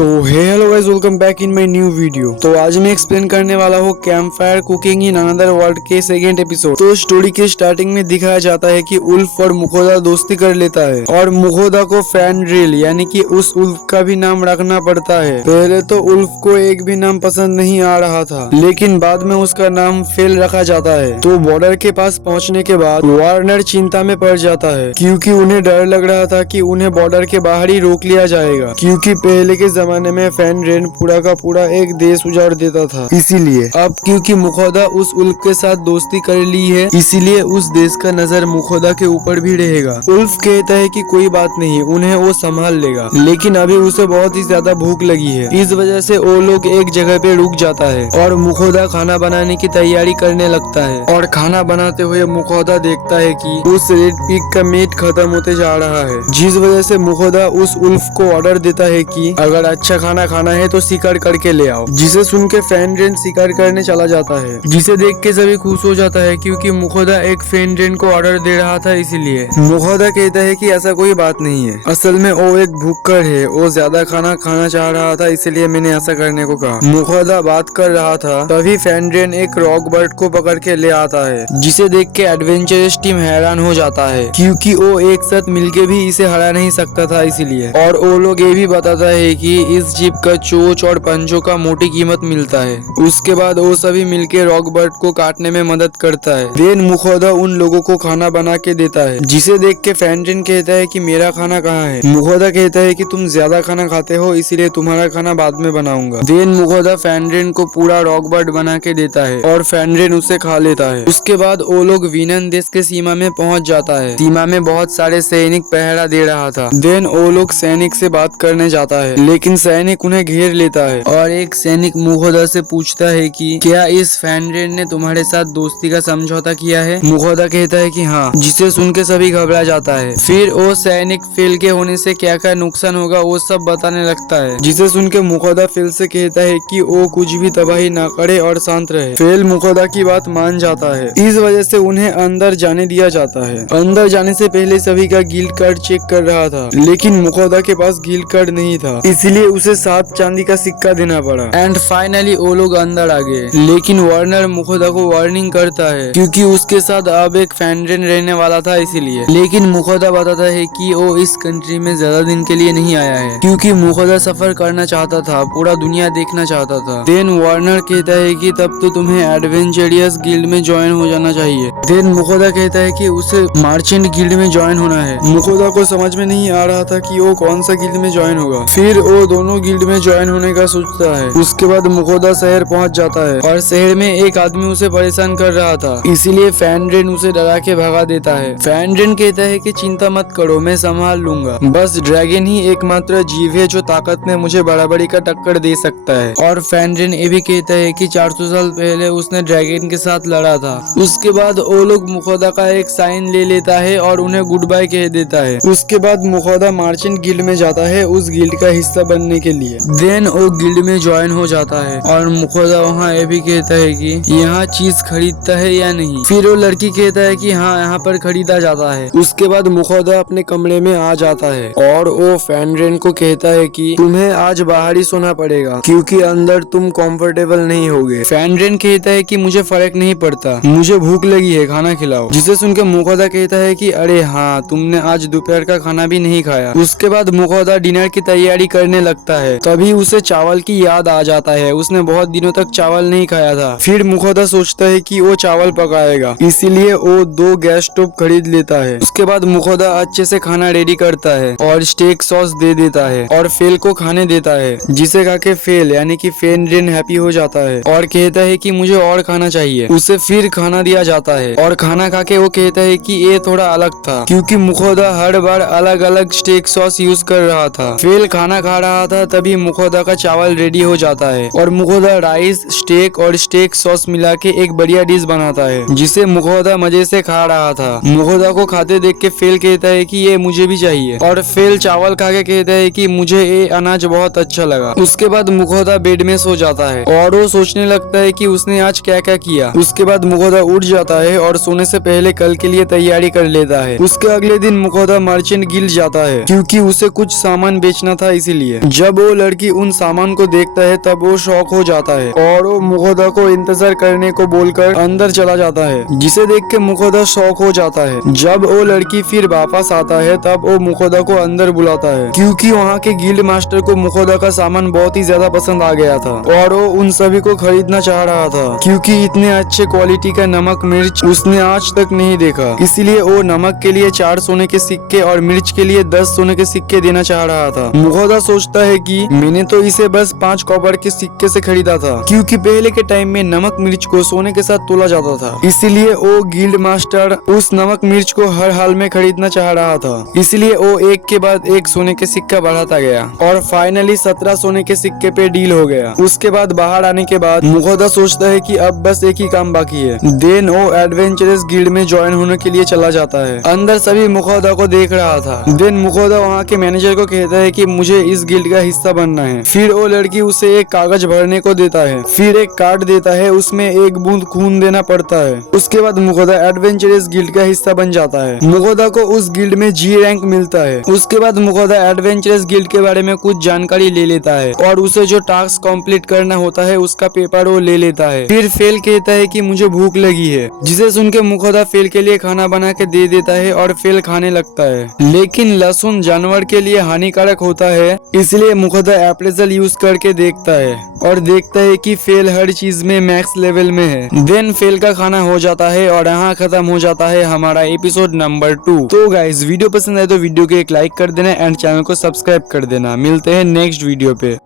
So hello guys, welcome back in my new video. तो आज मैं एक्सप्लेन करने वाला हूँ camp fire cooking in another world के सेकंड एपिसोड। तो स्टोरी के स्टार्टिंग में दिखाया जाता है कि उल्फ और मुखोदा दोस्ती कर लेता है और मुखोदा को फैनड्रिल यानी कि उस उल्फ का भी नाम रखना पड़ता है। पहले तो उल्फ को एक भी नाम पसंद नहीं आ रहा था, लेकिन बाद में उसका नाम फेल रखा जाता है। तो बॉर्डर के पास पहुँचने के बाद वार्नर चिंता में पड़ जाता है क्योंकि उन्हें डर लग रहा था कि उन्हें बॉर्डर के बाहर ही रोक लिया जाएगा, क्योंकि पहले के जमाने में फैनड्रिल पूरा का पूरा एक देश उजाड़ देता था। इसीलिए अब क्योंकि मुखोदा उस उल्फ के साथ दोस्ती कर ली है, इसीलिए उस देश का नजर मुखोदा के ऊपर भी रहेगा। उल्फ कहता है कि कोई बात नहीं, उन्हें वो संभाल लेगा, लेकिन अभी उसे बहुत ही ज्यादा भूख लगी है। इस वजह से वो लोग एक जगह पे रुक जाता है और मुखोदा खाना बनाने की तैयारी करने लगता है। और खाना बनाते हुए मुखोदा देखता है कि उस रेड पिग का मीट खत्म होते जा रहा है, जिस वजह से मुखोदा उस उल्फ को ऑर्डर देता है कि अगर अच्छा खाना खाना है तो शिकार करके ले आओ। जिसे सुन के फैनड्रिल शिकार करने चला जाता है, जिसे देख के सभी खुश हो जाता है क्योंकि मुखोदा एक फैनड्रिल को ऑर्डर दे रहा था। इसीलिए मुखोदा कहता है कि ऐसा कोई बात नहीं है, असल में वो एक भूखड़ है, वो ज्यादा खाना खाना चाह रहा था, इसलिए मैंने ऐसा करने को कहा। मुखोदा बात कर रहा था तभी फैनड्रिल एक रॉक बर्ड को पकड़ के ले आता है, जिसे देख के एडवेंचरस टीम हैरान हो जाता है क्योंकि वो एक साथ मिलके भी इसे हरा नहीं सकता था। इसीलिए और वो लोग ये भी बताता है कि इस जीप का चोंच और पंजों का मोटी कीमत मिलता है। उसके बाद वो सभी मिलके रॉक बर्ड को काटने में मदद करता है। देन मुखोदा उन लोगों को खाना बना के देता है, जिसे देख के फैनड्रिल कहता है कि मेरा खाना कहाँ है। मुखोदा कहता है कि तुम ज्यादा खाना खाते हो, इसीलिए तुम्हारा खाना बाद में बनाऊंगा। देन मुखोदा फैनड्रिल को पूरा रॉक बर्ड बना के देता है और फैनड्रिल उसे खा लेता है। उसके बाद वो लोग विनन देश के सीमा में पहुंच जाता है। सीमा में बहुत सारे सैनिक पहरा दे रहा था। देन वो लोग सैनिक से बात करने जाता है, लेकिन सैनिक उन्हें घेर लेता है और एक सैनिक मुखोदा से पूछता है कि क्या इस फैनड्रिल ने तुम्हारे साथ दोस्ती का समझौता किया है। मुखोदा कहता है कि हाँ, जिसे सुन के सभी घबरा जाता है। फिर वो सैनिक फेल के होने से क्या क्या नुकसान होगा वो सब बताने लगता है, जिसे सुन के मुखोदा फेल से कहता है कि वो कुछ भी तबाही ना करे और शांत रहे। फेल मुखोदा की बात मान जाता है, इस वजह से उन्हें अंदर जाने दिया जाता है। अंदर जाने से पहले सभी का गिल्ड कार्ड चेक कर रहा था, लेकिन मुखोदा के पास गिल्ड कार्ड नहीं था, इसलिए उसे 7 चांदी का सिक्का देना पड़ा। एंड फाइनली वो लोग अंदर आ गए, लेकिन वार्नर मुखोदा को वार्निंग करता है क्योंकि उसके साथ अब एक फैनड्रिल रहने वाला था। इसीलिए लेकिन मुखोदा बताता है कि वो इस कंट्री में ज्यादा दिन के लिए नहीं आया है, क्योंकि मुखोदा सफर करना चाहता था, पूरा दुनिया देखना चाहता था। देन वार्नर कहता है कि तब तो तुम्हें एडवेंचरियस गिल्ड में ज्वाइन हो जाना चाहिए। देन मुखोदा कहता है कि उसे मार्चेंट गिल्ड में ज्वाइन होना है। मुखोदा को समझ में नहीं आ रहा था कि वो कौन सा गिल्ड में ज्वाइन होगा। फिर वो दोनों गिल्ड में ज्वाइन होने का सोचता है। उसके बाद मुखोदा शहर पहुंच जाता है और शहर में एक आदमी उसे परेशान कर रहा था, इसीलिए फैनड्रिल उसे डरा के भगा देता है। फैनड्रिल कहता है कि चिंता मत करो, मैं संभाल लूंगा, बस ड्रैगन ही एकमात्र जीव है जो ताकत में मुझे बराबरी का टक्कर दे सकता है। और फैनड्रिल ये भी कहता है कि 400 साल पहले उसने ड्रैगन के साथ लड़ा था। उसके बाद वो लोग मुखोदा का एक साइन ले लेता है और उन्हें गुड बाय कह देता है। उसके बाद मुखोदा मार्चेंट गिल्ड में जाता है उस गिल्ड का हिस्सा बनने के लिए। देन वो गिल्ड में ज्वाइन हो जाता है और मुखोदा वहाँ ये भी कहता है कि यहाँ चीज खरीदता है या नहीं। फिर वो लड़की कहता है कि हाँ, यहाँ पर खरीदा जाता है। उसके बाद मुखोदा अपने कमरे में आ जाता है और वो फैनड्रिल को कहता है कि तुम्हें आज बाहर ही सोना पड़ेगा क्योंकि अंदर तुम कंफर्टेबल नहीं होगे। फैनड्रिल कहता है कि मुझे फर्क नहीं पड़ता, मुझे भूख लगी है, खाना खिलाओ। जिसे सुनकर मुखोदा कहता है कि अरे हाँ, तुमने आज दोपहर का खाना भी नहीं खाया। उसके बाद मुखोदा डिनर की तैयारी करने लगता है, तभी उसे चावल की याद आ जाता है। उसने बहुत दिनों तक चावल नहीं खाया था। फिर मुखोदा सोचता है कि वो चावल पकाएगा, इसीलिए वो 2 गैस स्टोव खरीद लेता है। उसके बाद मुखोदा अच्छे से खाना रेडी करता है और स्टेक सॉस दे देता है और फेल को खाने देता है, जिसे खा के फेल यानी कि फैनड्रिल हैप्पी हो जाता है और कहता है कि मुझे और खाना चाहिए। उसे फिर खाना दिया जाता है और खाना खा के वो कहता है कि ये थोड़ा अलग था, क्योंकि मुखोदा हर बार अलग अलग स्टेक सॉस यूज कर रहा था। फेल खाना खा रहा था तभी मुखोदा का चावल रेडी हो जाता है और मुखोदा राइस, स्टेक और स्टेक सॉस मिला के एक बढ़िया डिश बनाता है, जिसे मुखोदा मजे से खा रहा था। मुखोदा को खाते देख के फेल कहता है कि ये मुझे भी चाहिए और फेल चावल खा के कहता है कि मुझे ये अनाज बहुत अच्छा लगा। उसके बाद मुखोदा बेड में सो जाता है और वो सोचने लगता है कि उसने आज क्या क्या किया। उसके बाद मुखोदा उठ जाता है और सोने से पहले कल के लिए तैयारी कर लेता है। उसके अगले दिन मुखोदा मर्चेंट गिल्ड जाता है क्योंकि उसे कुछ सामान बेचना था, इसीलिए जब वो लड़की उन सामान को देखता है तब वो शॉक हो जाता है और वो मुखोदा को इंतजार करने को बोलकर अंदर चला जाता है, जिसे देख के मुखोदा शॉक हो जाता है। जब वो लड़की फिर वापस आता है तब वो मुखोदा को अंदर बुलाता है, क्योंकि वहाँ के गिल्ड मास्टर को मुखोदा का सामान बहुत ही ज्यादा पसंद आ गया था और वो उन सभी को खरीदना चाह रहा था, क्योंकि इतने अच्छे क्वालिटी का नमक मिर्च उसने आज तक नहीं देखा। इसीलिए वो नमक के लिए 4 सोने के सिक्के और मिर्च के लिए 10 सोने के सिक्के देना चाह रहा था। मुखोदा सोचता है कि मैंने तो इसे बस 5 कॉपर के सिक्के से खरीदा था, क्योंकि पहले के टाइम में नमक मिर्च को सोने के साथ तोला जाता था। इसीलिए वो गिल्ड मास्टर उस नमक मिर्च को हर हाल में खरीदना चाह रहा था। इसलिए वो एक के बाद एक सोने के सिक्का बढ़ाता गया और फाइनली 17 सोने के सिक्के पे डील हो गया। उसके बाद बाहर आने के बाद मुखोदा सोचता है कि अब बस एक ही काम बाकी है। देन वो एडवेंचरस गिल्ड में ज्वाइन होने के लिए चला जाता है। अंदर सभी मुखोदा को देख रहा था। देन मुखोदा वहाँ के मैनेजर को कहता है कि मुझे इस गिल्ड का हिस्सा बनना है। फिर वो लड़की उसे एक कागज भरने को देता है, फिर एक कार्ड देता है, उसमें 1 बूंद खून देना पड़ता है। उसके बाद मुखोदा एडवेंचरस गिल्ड का हिस्सा बन जाता है। मुखोदा को उस गिल्ड में जी रैंक मिलता है। उसके बाद मुखोदा एडवेंचरस गिल्ड के बारे में कुछ जानकारी ले लेता है और उसे जो टास्क कंप्लीट करना होता है उसका पेपर वो ले लेता है। फिर फेल कहता है कि मुझे भूख लगी है, जिसे सुन के मुखोदा फेल के लिए खाना बना के दे देता है और फेल खाने लगता है। लेकिन लहसुन जानवर के लिए हानिकारक होता है, इसलिए मुखोदा अप्रेजल यूज करके देखता है और देखता है कि फेल हर चीज में मैक्स लेवल में है। देन फेल का खाना हो जाता है और यहाँ खत्म हो जाता है हमारा एपिसोड नंबर 2। तो गाइस वीडियो पसंद आए तो वीडियो को एक लाइक कर देना एंड चैनल को सब्सक्राइब कर देना। मिलते हैं नेक्स्ट वीडियो पे।